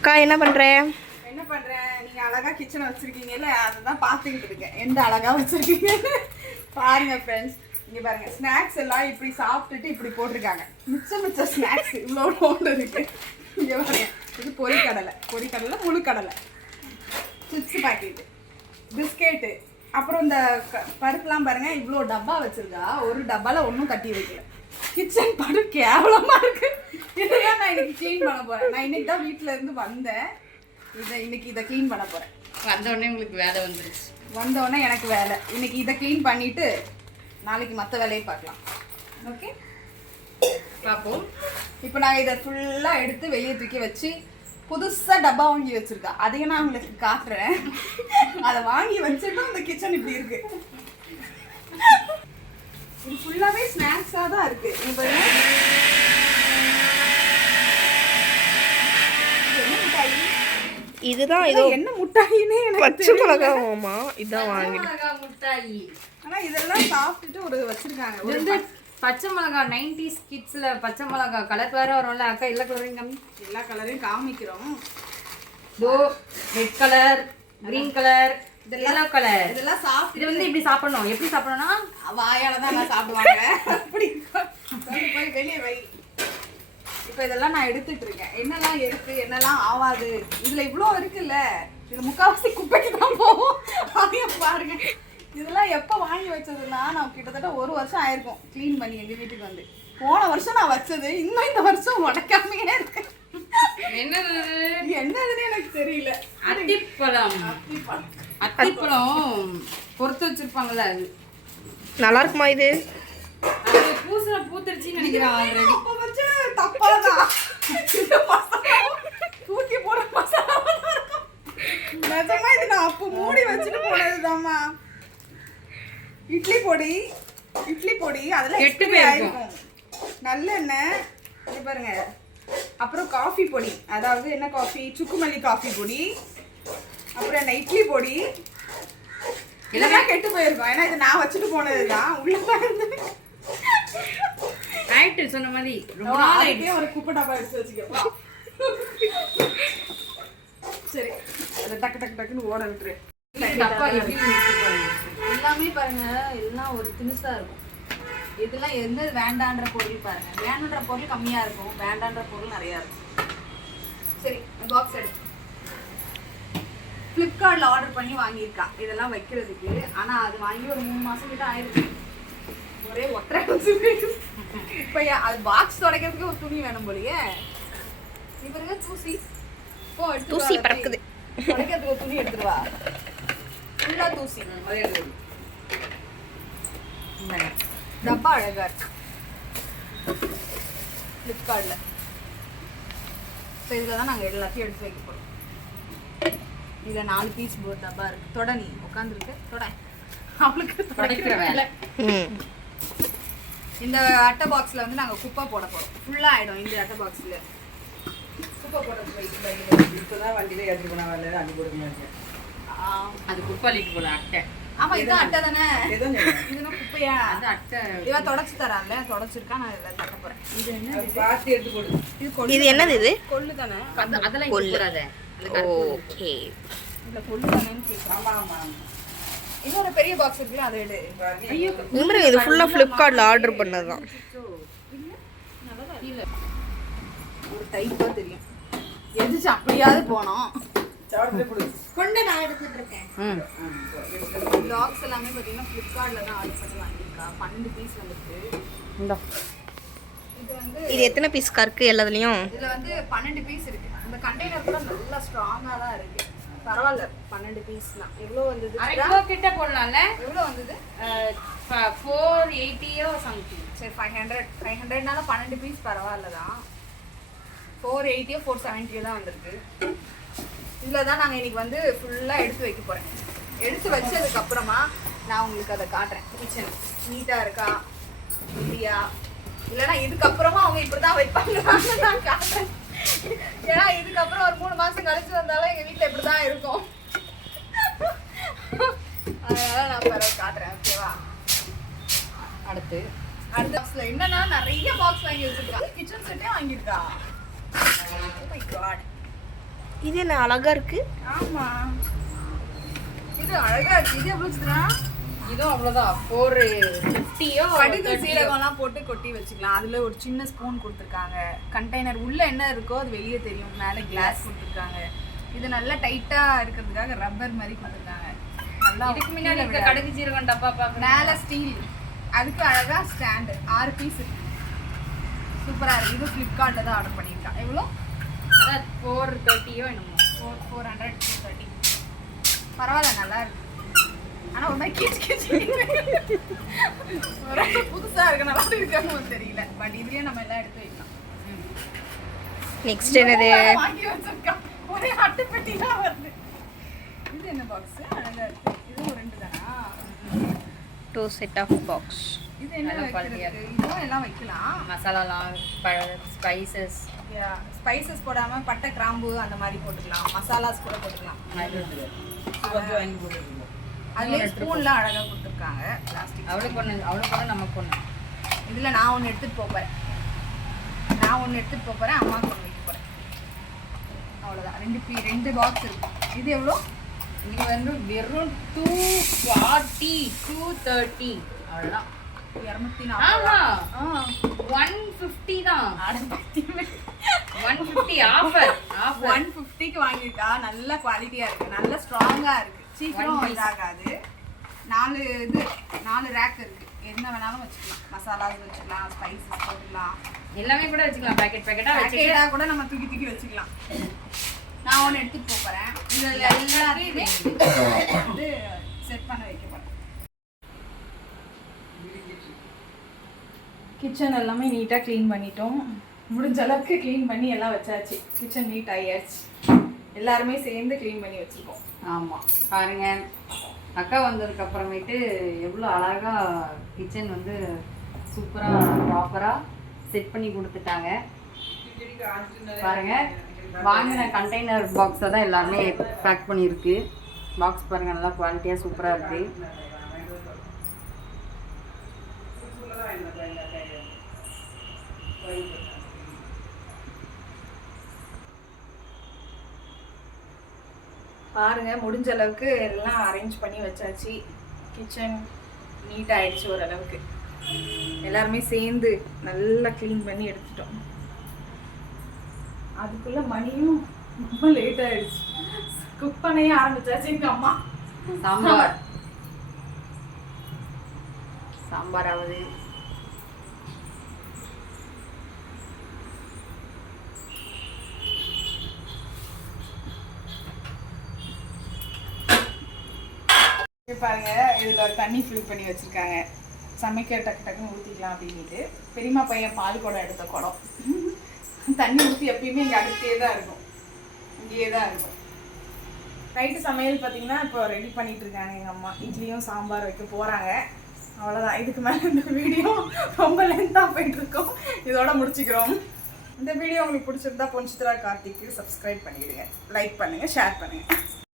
அக்கா என்ன பண்றேன்? நீங்க அழகா கிச்சன் வச்சிருக்கீங்கல்ல, அதுதான் பார்த்துக்கிட்டு இருக்கேன். எந்த அழகா வச்சிருக்கீங்க பாருங்க ஃப்ரெண்ட்ஸ். இங்க பாருங்க, ஸ்நாக்ஸ் எல்லாம் இப்படி சாப்பிட்டுட்டு இப்படி போட்டிருக்காங்க. மிச்ச ஸ்நாக்ஸ் இவ்வளோ ஒன்று இருக்கு. இங்க பாருங்க, இது பொரிக்கடலை முழு கடலை, சிப்ஸ் பாக்கெட்டு, பிஸ்கெட்டு, அப்புறம் இந்த பருப்புலாம் பாருங்க இவ்வளோ டப்பா வச்சிருக்கா. ஒரு டப்பால ஒன்றும் கட்டி வைக்கல. கிச்சன் படு கேவலமா இருக்கு. இதுதான் நான் இன்னைக்கு க்ளீன் பண்ண போறேன். நான் இன்னைக்கு தான் வீட்டுல இருந்து வந்தேன். இன்னைக்கு இதை க்ளீன் பண்ண போறேன். வந்தோடனே உங்களுக்கு வேலை வந்துருச்சு. வந்தோடனே எனக்கு வேலை. இன்னைக்கு இதை க்ளீன் பண்ணிட்டு நாளைக்கு மற்ற வேலையை பார்க்கலாம். ஓகே, பார்ப்போம். இப்போ நான் இதை ஃபுல்லாக எடுத்து வெளியே தூக்கி வச்சு புதுசாக டப்பா வாங்கி வச்சிருக்கேன். அதையும் நான் உங்களுக்கு காட்டுறேன். அதை வாங்கி வச்சுட்டு அந்த கிச்சன் இப்படி இருக்கு. இது ஃபுல்லாகவே ஸ்நாக்ஸாக தான் இருக்கு. இப்போ இதுதான் ஏதோ என்ன முட்டாயினே பச்சை மிளகாவாமா, இதான் வாங்கிட்டேன். முட்டாயி. ஆனா இதெல்லாம் சாப்பிட்டுட்டு ஒரு வச்சிருக்காங்க. இது வந்து பச்சை மிளகா 90s கிட்ஸ்ல பச்சை மிளகா கலர் வேற வரும்ல அக்கா. எல்லா கலரையும் காமி. எல்லா கலரையும் காமிக்கிறோம். தோ red colour, green colour, yellow colour. இதெல்லாம் சாப்பிட்டு இது வந்து இப்படி சாப்பிடணும். எப்படி சாப்பிடணும்னா வாயால தான் நான் சாப்பிடுவாங்க. அப்படி போய் வெளியே வை. இப்போ இதெல்லாம் நான் எடுத்துட்டு இருக்கேன். என்னெல்லாம் இருக்கு, என்னெல்லாம் ஆவாது. இதுல இவ்வளோ இருக்குல்ல, இது முக்கால்வாசி குப்பைக்கு தான் போகும். அதையும் பாருங்க. இதெல்லாம் எப்போ வாங்கி வச்சதுன்னா நான் கிட்டத்தட்ட 1 வருஷம் ஆயிருக்கும் க்ளீன் பண்ணி எங்கள் வீட்டுக்கு வந்து. போன வருஷம் நான் வச்சது இன்னும் இந்த வருஷம் உடைக்காமையே இருக்கு. என்னதுன்னு எனக்கு தெரியல. அத்திப்பழம். அத்திப்பழம் பொறுத்து வச்சிருப்பாங்கல்ல, அது நல்லா இருக்குமா? இது பூசுல பூத்துருச்சுன்னு நினைக்கிறேன். ஆல்ரெடி அப்ப வச்ச தப்பாதான் தூக்கி போட மசாலா இருக்கும். நிஜமா இது நான் அப்போ மூடி வச்சுட்டு போனதுதாம்மா. இட்லி பொடி அதெல்லாம் கெட்டு போயிருக்கும். நல்லெண்ணெய் இது பாருங்க. அப்புறம் காஃபி பொடி, அதாவது என்ன காஃபி, சுக்குமல்லி காஃபி பொடி. அப்புறம் என்ன இட்லி பொடி, இதெல்லாம் கெட்டு போயிருக்கும். ஏன்னா இது நான் வச்சுட்டு போனதுதான். உள்ள இருந்து ஆயிட்டு சொன்ன மாதிரி ரொம்ப நாள் ஆயிட்டு. ஒரு குப்பை டப்பா எடுத்து வச்சுக்கோ. சரி, அதை டக்குன்னு ஓட விட்டுரு. எல்லாமே பாருங்க, எல்லாம் ஒரு திணுசா இருக்கும். இதெல்லாம் எந்த வேண்டான்ற பொருள் பாருங்க. வேண்டான்ற பொருள் கம்மியா இருக்கும், வேண்டான்ற பொருள் நிறையா இருக்கும். சரி, பாக்ஸ் எடு. ஃப்ளிப்கார்ட்ல ஆர்டர் பண்ணி வாங்கியிருக்கா இதெல்லாம் வைக்கிறதுக்கு. ஆனா அது வாங்கி ஒரு 3 மாசம் கிட்ட ஆயிருக்கு. ஒரே ஒற்றை இப்ப அது பாக்ஸ் துடைக்கிறதுக்கு ஒரு துணி வேணும் போலயே. இவருங்க தூசி தூசி பறக்குது. துடைக்கிறதுக்கு ஒரு துணி எடுத்துருவா. ஃபுல்லா தூசி. டப்பா அழகா இருக்கு ஃப்ளிப்கார்ட்ல. ஸோ இதில் தான் நாங்கள் எல்லாத்தையும் எடுத்து வைக்க போகிறோம். இதில் 4 பீஸ் போர்ட் டப்பா இருக்கு. தொட, நீ உட்காந்துருக்கு தொட. அவளுக்கு துடைக்கிற வேலை. இந்த அட்டை பாக்ஸில் வந்து நாங்கள் குப்பை போட போகிறோம். ஃபுல்லாக ஆகிடும் இந்த அட்டை பாக்ஸில். குப்பை போடுறது இப்போதான் வண்டியில் எடுத்துட்டு போனா வரல. அது போடுங்க. அது குப்பை அள்ளிட்டு போல அட்டை. ஆமா, இதுதான் அட்டை தானே. இதுனா குப்பையா? அது அட்டை. இவ தொடச்சு தரான்ல, தொடச்சிருக்கா. நான் இதில் தட்ட போகிறேன். இது என்ன பார்த்து எடுத்து போடு. இது என்னது? இது கொள்ளு தானே. அதெல்லாம் கொள்ளாத. ஓகே, இந்த கொள்ளு தானேன்னு கேட்குறேன். ஆமா. இன்னொரு பெரிய பாக்ஸ் இருக்குல்ல, அதை எடு. ஐயோ, இது ஃபுல்லா ஃப்ளிப்கார்ட்ல ஆர்டர் பண்ணதுதான். ஒரு டைப்பா தெரியும். எதிச்சு அப்படியாவது போனோம். கொண்டு நான் எடுத்துட்டு இருக்கேன். பாக்ஸ் எல்லாமே பார்த்தீங்கன்னா ஃப்ளிப்கார்ட்ல தான் ஆர்டர் பண்ணி வாங்கியிருக்கா. 12 பீஸ் வந்துருக்கு. இது எத்தனை பீஸ்க்கா இருக்கு எல்லாத்துலயும்? இதுல வந்து 12 பீஸ் இருக்கு. இந்த கண்டெய்னர் கூட நல்லா ஸ்ட்ராங்கா தான் இருக்கு. பரவாயில்ல, 12 பீஸ்லாம். எவ்வளோ வந்தது? 1/2 கிலோ கிட்ட போடலாம்ல. எவ்வளோ வந்தது? 480 சம்திங். சரி, 500னால 12 பீஸ் பரவாயில்ல தான். 480 470 தான் வந்திருக்கு. இதில் தான் நாங்கள் இன்னைக்கு வந்து ஃபுல்லாக எடுத்து வைக்க போகிறேன். எடுத்து வச்சதுக்கப்புறமா நான் உங்களுக்கு அதை காட்டுறேன். கிச்சன் நீட்டாக இருக்கா இல்லையா, இல்லைன்னா இதுக்கப்புறமா அவங்க இப்படி தான் வைப்பாங்கன்னு நான் காட்டுறேன். ஏன்னா இதுக்கப்புறம் ஒரு 3 மாதம் கழிச்சு வந்தாலும் எங்கள் வீட்டில் இப்படி தான் இருக்கும். அதனால நான் பிறகு காட்டுறேன். ஓகேவா? அடுத்த பாக்ஸில் என்னன்னா நிறைய பாக்ஸ் வாங்கி வச்சுருக்கா. கிச்சன் செட்டே வாங்கியிருக்கா. Oh my God. இது என்ன அழகா இருக்கு. ஆமா இது அழகா இருக்கு. இது எவ்வளவு சித்ரா? இதுவும் அவ்வளோதான் 450யோ கடுகு சீரகம்லாம் போட்டு கொட்டி வச்சுக்கலாம். அதுல ஒரு சின்ன ஸ்பூன் கொடுத்துருக்காங்க. கண்டெய்னர் உள்ள என்ன இருக்கோ அது வெளியே தெரியும். மேலே கிளாஸ் கொடுத்துருக்காங்க. இது நல்லா டைட்டா இருக்கிறதுக்காக ரப்பர் மாதிரி கொடுத்துருக்காங்க. நல்லா இதுக்கு முன்னாடி இருக்க கடுகு ஜீரகம் டப்பா பார்க்க மேலே ஸ்டீல். அதுக்கு அழகா ஸ்டாண்டு 6 பீஸ் இருக்கு. சூப்பரா இருக்கு. இது ஃப்ளிப்கார்ட்ல தான் ஆர்டர் பண்ணியிருக்கேன். எவ்வளோ? அதான் 430யோ என்னமோ 400 230. பரவாயில்ல, நல்லா இருக்கு. ஆனா ஒரு மாதிரி கீச் கீச் ரொம்ப புதுசா இருக்கு. நல்லா இருக்கான்னு தெரியல. பட் இதுலயே நம்ம எல்லாம் எடுத்து வைக்கலாம். நெக்ஸ்ட் என்னது? வாங்கி வச்சிருக்கோம். ஒரே அட்டை பெட்டி தான் வருது. இது என்ன பாக்ஸ்? அழகா இருக்கு. இதுவும் 2 தானா? 2 set of box. இது என்ன வைக்கிறது? இதுவும் எல்லாம் வைக்கலாம். மசாலாலாம் ஸ்பைசஸ் ஸ்பைசஸ் போடாம பட்டை கிராம்பு அந்த மாதிரி போட்டுக்கலாம். மசாலாஸ் கூட போட்டுக்கலாம். அதுலேயே ஸ்பூன்லாம் அழகாக கொடுத்துருக்காங்க. பிளாஸ்டிக் அவளுக்கு ஒன்று நமக்கு ஒன்று. இதில் நான் ஒன்று எடுத்துகிட்டு போகிறேன். அம்மாவுக்கு ஒன்று வைக்க போகிறேன். அவ்வளோதான். 2 பாக்ஸ் இருக்கும். இது எவ்வளோ? இது வந்து வெறும் 240 230 அவ்வளோதான். 240. 150 தான். 150 ஆஃபர் 150க்கு வாங்கியிருக்கா. நல்ல குவாலிட்டியாக இருக்குது. நல்ல ஸ்ட்ராங்காக இருக்குது. சீக்கிரம் இதாகாது. 4 ரேக் இருக்கு. என்ன வேணாலும் வச்சுக்கலாம். மசாலாஸ் வச்சுக்கலாம், ஸ்பைசஸ் போட்டுக்கலாம், எல்லாமே கூட வச்சுக்கலாம். பேக்கெட்டா கூட நம்ம தூக்கி வச்சுக்கலாம். நான் ஒன்று எடுத்துட்டு போறேன். இதில் எல்லாத்தையுமே வந்து செட் பண்ண வைக்க போறேன். கிச்சன் எல்லாமே நீட்டாக க்ளீன் பண்ணிட்டோம். முடிஞ்ச அளவுக்கு க்ளீன் பண்ணி எல்லாம் வச்சாச்சு. கிச்சன் நீட் ஆகியாச்சு. எல்லாருமே சேர்ந்து க்ளீன் பண்ணி வச்சுருக்கோம். ஆமாம், பாருங்க அக்கா வந்ததுக்கு அப்புறமேட்டு எவ்வளோ அழகாக கிச்சன் வந்து சூப்பராக ப்ராப்பராக செட் பண்ணி கொடுத்துட்டாங்க. பாருங்க, வாங்கின கண்டெய்னர் பாக்ஸை தான் எல்லாருமே பேக் பண்ணியிருக்கு. பாக்ஸ் பாருங்கள், நல்லா குவாலிட்டியாக சூப்பராக இருக்குது. பாருங்க, முடிஞ்ச அளவுக்கு எல்லாம் அரேஞ்ச் பண்ணி வச்சாச்சு. கிச்சன் நீட் ஆயிடுச்சு ஓரளவுக்கு. எல்லாருமே சேர்ந்து நல்லா க்ளீன் பண்ணி எடுத்துட்டோம். அதுக்குள்ள மணியும் ரொம்ப லேட் ஆயிடுச்சு. குக் பண்ணவே ஆரம்பிச்சாச்சு எங்க அம்மா. சாம்பார் ஆகுது. பாருங்க, இதுல தண்ணி ஃபில் பண்ணி வச்சிருக்காங்க. சமைக்க டக்கு டக்குன்னு ஊற்றிக்கலாம் அப்படின்ட்டு. பெரியம்மா பையன் பால் குடம் எடுத்த குடம். தண்ணி ஊற்றி எப்பயுமே இங்கே அடுத்தே தான் இருக்கும், இங்கேயே தான் இருக்கும். நைட்டு சமையல் பார்த்தீங்கன்னா இப்போ ரெடி பண்ணிட்டு இருக்காங்க எங்கள் அம்மா. இட்லியும் சாம்பார் வைக்க போகிறாங்க. அவ்வளோதான். இதுக்கு மேலே இந்த வீடியோ ரொம்ப லென்த்தாக போயிட்டுருக்கோம். இதோட முடிச்சுக்கிறோம். இந்த வீடியோ உங்களுக்கு பிடிச்சிருந்தா பொன்சித்ரா கார்த்திக்கு சப்ஸ்கிரைப் பண்ணிடுங்க, லைக் பண்ணுங்கள், ஷேர் பண்ணுங்கள்.